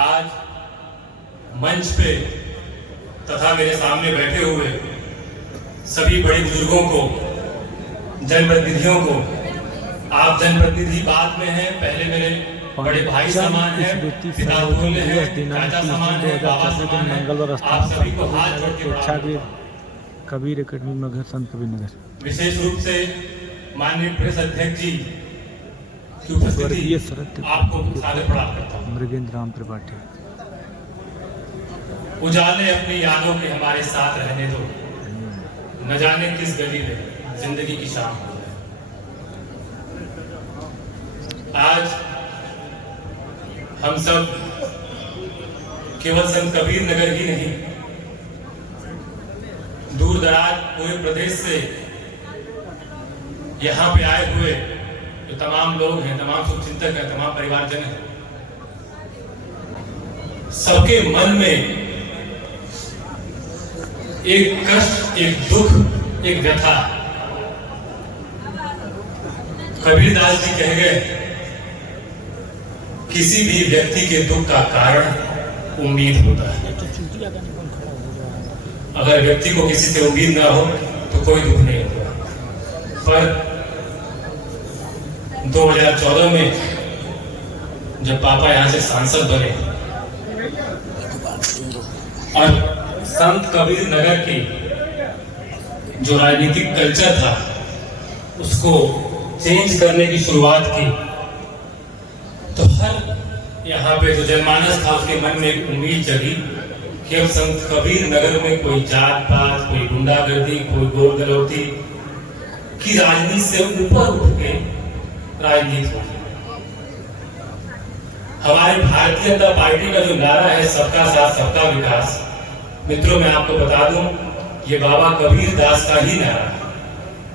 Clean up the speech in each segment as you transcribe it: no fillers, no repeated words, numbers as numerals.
आज मंच पे तथा मेरे सामने बैठे हुए सभी बड़े बुजुर्गों को, जनप्रतिनिधियों को, आप जनप्रतिनिधि बाद में हैं, पहले मेरे बड़े भाई समान हैं, पिता तुल्य हैं, चाचा समान हैं, बाबा समान हैं, आप सभी को हाथ जोड़ के प्रणाम। कबीर अकेडमी मगहर, संत कबीर नगर। विशेष रूप से माननीय प्रेस अध्यक्ष जी की उपस्थिति आपको सादर प्रणाम करता हूँ। मृगेंद्र राम त्रिपाठी। उजाले अपनी यादों के हमारे साथ रहने दो, न जाने किस गली में जिंदगी की शाम हो जाए। आज हम सब केवल संत कबीर नगर ही नहीं, दूर दराज पूरे प्रदेश से यहाँ पे आए हुए जो तमाम लोग हैं, तमाम शुभचिंतक हैं, तमाम परिवारजन हैं, सबके मन में एक कष्ट, एक दुख, एक व्यथा। कबीरदास जी कह गए, किसी भी व्यक्ति के दुख का कारण उम्मीद होता है। अगर व्यक्ति को किसी से उम्मीद ना हो तो कोई दुख नहीं होगा। पर 2014 में जब पापा यहां से सांसद बने और संत कबीर नगर की जो राजनीतिक कल्चर था उसको चेंज करने की शुरुआत की, तो हर यहाँ पे जो जनमानस था उसके मन में एक उम्मीद जगी कि अब संत कबीर नगर में कोई जात पात, कोई गुंडागर्दी, कोई गोल गलौती की राजनीति से ऊपर उठ के राजनीति होगी। हमारी भारतीय जनता पार्टी का जो नारा है, सबका साथ सबका विकास, मित्रों मैं आपको बता दूं, ये बाबा कबीर दास का ही नारा है,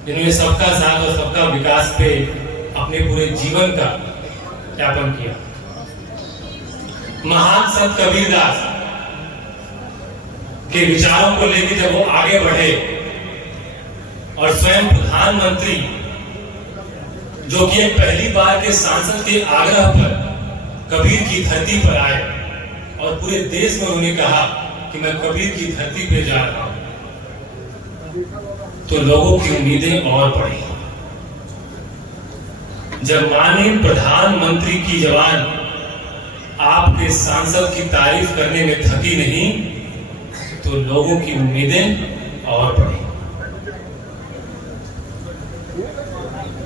जिन्होंने सबका साथ और सबका विकास पे अपने पूरे जीवन का यापन किया। महान संत कबीर दास के विचारों को लेकर जब वो आगे बढ़े और स्वयं प्रधानमंत्री, जो कि एक पहली बार के सांसद के आग्रह पर कबीर की धरती पर आए और पूरे देश में उन्होंने कहा कि मैं कबीर की धरती पे जा रहा हूं, तो लोगों की उम्मीदें और बढ़ी। जब माननीय प्रधानमंत्री की जबान आपके सांसद की तारीफ करने में थकी नहीं, तो लोगों की उम्मीदें और बढ़ी।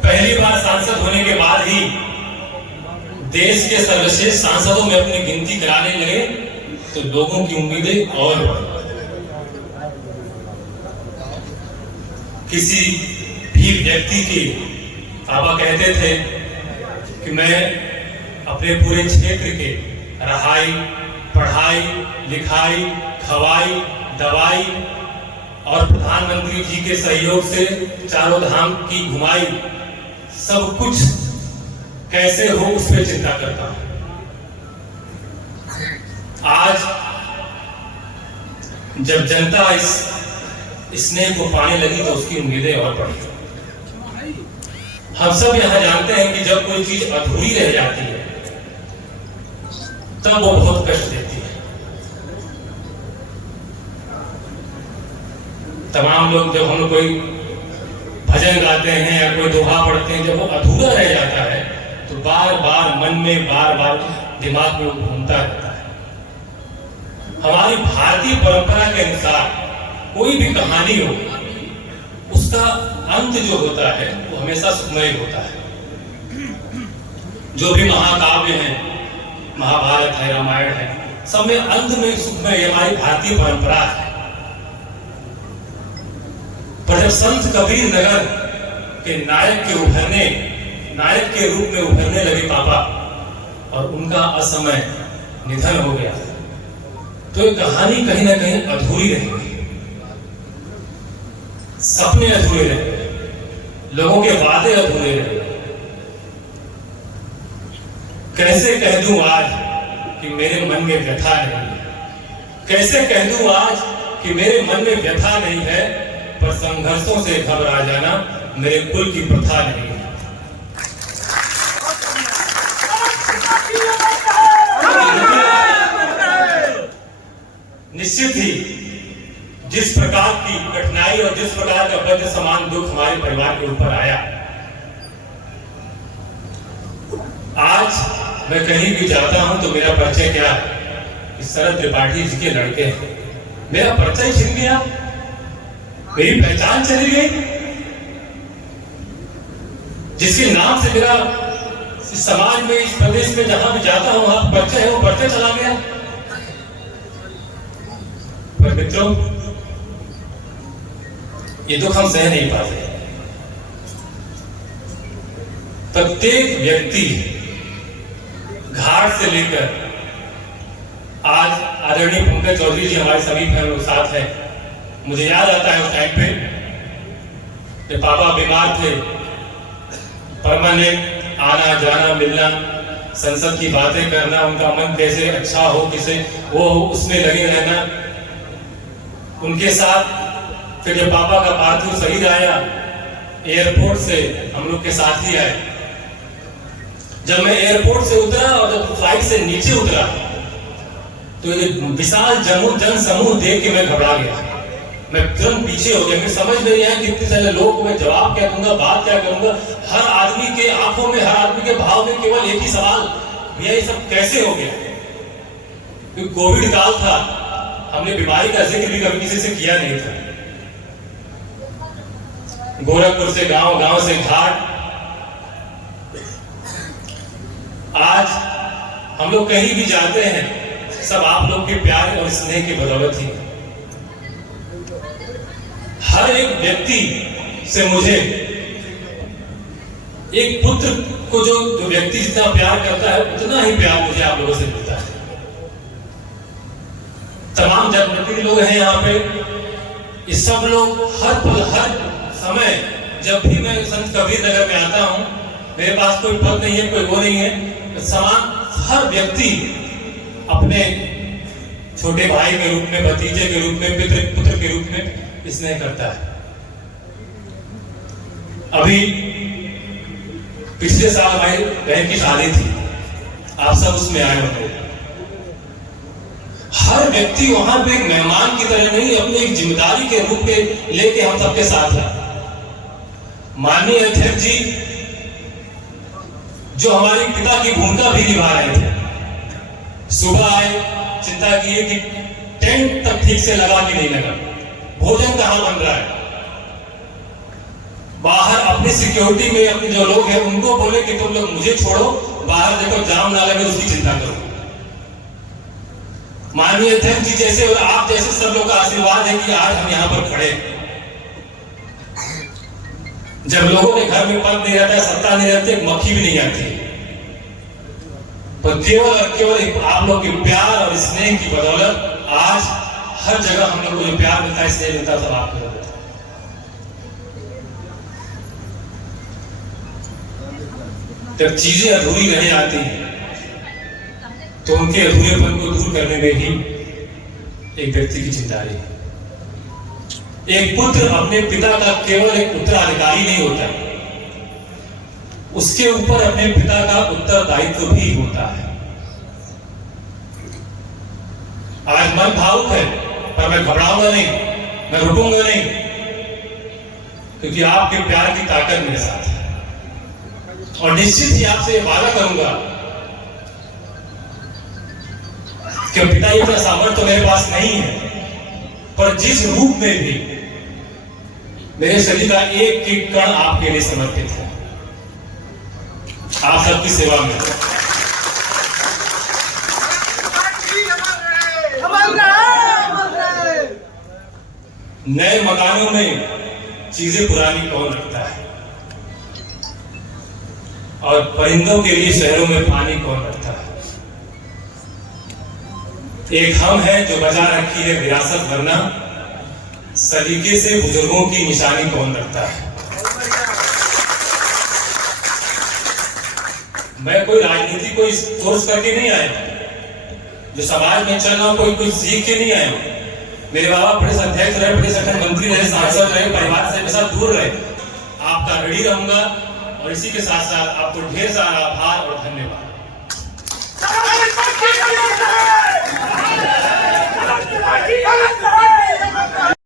पहली बार सांसद होने के बाद ही देश के सर्वश्रेष्ठ सांसदों में अपनी गिनती कराने लगे, तो लोगों की उम्मीदें और बढ़ी। किसी भी व्यक्ति की, पापा कहते थे कि मैं अपने पूरे क्षेत्र के रहाई, पढ़ाई, लिखाई, खवाई, दवाई और प्रधानमंत्री जी के सहयोग से चारों धाम की घुमाई, सब कुछ कैसे हो उस पर चिंता करता हूं। आज जब जनता इस स्नेह को पाने लगी तो उसकी उम्मीदें और बढ़ी। हम सब यहां जानते हैं कि जब कोई चीज अधूरी रह जाती है तब वो बहुत कष्ट देती है। तमाम लोग जब हम कोई भजन गाते हैं या कोई दोहा पढ़ते हैं, जब वो अधूरा रह जाता है तो बार बार मन में, बार बार दिमाग में घूमता रहता है। हमारी भारतीय परंपरा के अनुसार कोई भी कहानी हो, उसका अंत जो होता है वो हमेशा सुखमय होता है। जो भी महाकाव्य है, महाभारत है, रामायण है, सब में अंत में सुखमय हमारी भारतीय परंपरा है। पर जब संत कबीर नगर के नायक के रूप में उभरने लगे पापा और उनका असमय निधन हो गया, तो ये कहानी कहीं ना कहीं अधूरी रह गई। सपने अधूरे रहे, लोगों के वादे अधूरे रहे। कैसे कह दूं आज कि मेरे मन में व्यथा नहीं है, कैसे कह दूं आज कि मेरे मन में व्यथा नहीं है, पर संघर्षों से घबरा जाना मेरे कुल की प्रथा नहीं है। निश्चित ही जिस प्रकार की कठिनाई और जिस प्रकार का वज्र समान दुख हमारे परिवार के ऊपर आया, आज मैं कहीं भी जाता हूं तो मेरा परिचय क्या है? शरद त्रिपाठी जी के लड़के हैं। मेरा परिचय छिन गया, मेरी पहचान चली गई। जिसके नाम से मेरा इस समाज में, इस प्रदेश में जहां भी जाता हूं वहां परिचय है, वो परिचय चला गया। पर मित्रों, ये दुख हम सह नहीं पाते। प्रत्येक व्यक्ति घाट से लेकर आज आदरणीय पंकज चौधरी जी हमारे सभी लोग साथ हैं। मुझे याद आता है उस टाइम पे जब पापा बीमार थे, परमानेंट आना जाना मिलना, संसद की बातें करना, उनका मन कैसे अच्छा हो, किसे वो उसमें लगे रहना, उनके साथ। फिर जब पापा का पार्थिव शरीर आया, एयरपोर्ट से हम लोग के साथ ही आए। जब मैं एयरपोर्ट से उतरा और जब फ्लाइट से नीचे उतरा तो ये विशाल जन समूह देख के मैं घबरा गया। मैं तुरंत पीछे हो गया। मैं समझ नहीं आया कि इतने सारे लोग, मैं जवाब क्या दूंगा, बात क्या करूंगा। हर आदमी के आंखों में, हर आदमी के भाव में केवल एक ही सवाल, भैया ये सब कैसे हो गया? क्योंकि कोविड काल था, हमने बीमारी का जिक्र भी कभी किसी से किया नहीं था। गोरखपुर से गांव, गांव से घाट, आज हम लोग कहीं भी जाते हैं, सब आप लोग के प्यार और स्नेह की बदौलत ही। हर एक व्यक्ति से मुझे, एक पुत्र को जो व्यक्ति जितना प्यार करता है उतना ही प्यार मुझे आप लोगों से मिलता है। तमाम जनप्रतिनिधि लोग हैं यहाँ पे, ये सब लोग हर पल, हर समय, जब भी मैं संत कबीर नगर में आता हूँ, मेरे पास कोई पद नहीं है, कोई वो नहीं है, समान हर व्यक्ति अपने छोटे भाई के रूप में, भतीजे के रूप में, पुत्र के रूप में स्नेह करता है। अभी पिछले साल हमारी बहन की शादी थी, आप सब उसमें आए होंगे। हर व्यक्ति वहां पे एक मेहमान की तरह नहीं, अपनी एक जिम्मेदारी के रूप में लेके हम सबके साथ है। माननीय अध्यक्ष जी जो हमारे पिता की भूमिका भी निभा रहे थे, सुबह आए, चिंता किए कि टेंट तक ठीक से लगा कि नहीं लगा, भोजन कहां बन रहा है, बाहर अपनी सिक्योरिटी में अपने जो लोग हैं उनको बोले कि तुम लोग मुझे छोड़ो, बाहर देखो जाम ना लगे उसकी चिंता करो। माननीय अध्यक्ष जी जैसे और आप जैसे सब लोग का आशीर्वाद है कि आज हम यहाँ पर खड़े। जब लोगों के घर में पद नहीं रहता, सत्ता नहीं रहती, एक मक्खी भी नहीं आती, पर केवल और केवल आप लोग के प्यार और स्नेह की बदौलत आज हर जगह हम लोग को जो प्यार मिलता है, स्नेह मिलता है, सब आपको मिलता है। जब चीजें अधूरी रह जाती हैं तो उनके अधूरेपन को दूर करने में ही एक व्यक्ति की जिम्मेदारी है। एक पुत्र अपने पिता का केवल एक उत्तराधिकारी नहीं होता, उसके ऊपर अपने पिता का उत्तरदायित्व भी होता है। आज मन भावुक है, पर मैं घबराऊंगा नहीं, मैं रुकूंगा नहीं, क्योंकि आपके प्यार की ताकत मेरे साथ है। और निश्चित ही आपसे वादा करूंगा कि पिता इतना सामर्थ्य तो मेरे पास नहीं है, पर जिस रूप में भी मेरे शरीर का एक एक कण आपके लिए समर्पित है, आप सबकी सेवा में। नए मकानों में चीजें पुरानी कौन रखता है, और परिंदों के लिए शहरों में पानी कौन रखता है। एक हम है जो बचा रखी है विरासत, वरना सलीके से बुजुर्गों की निशानी कौन रखता है। मैं कोई राजनीति कोई कोर्स करके नहीं आया, जो समाज में चल रहा हूं कोई कुछ सीख के नहीं आया। मेरे बाबा प्रदेश अध्यक्ष रहे, प्रदेश संगठन मंत्री रहे, सांसद रहे, परिवार से हमेशा दूर रहे। आपका ऋणी रहूंगा और इसी के साथ साथ आपको ढेर सारा आभार और धन्यवाद।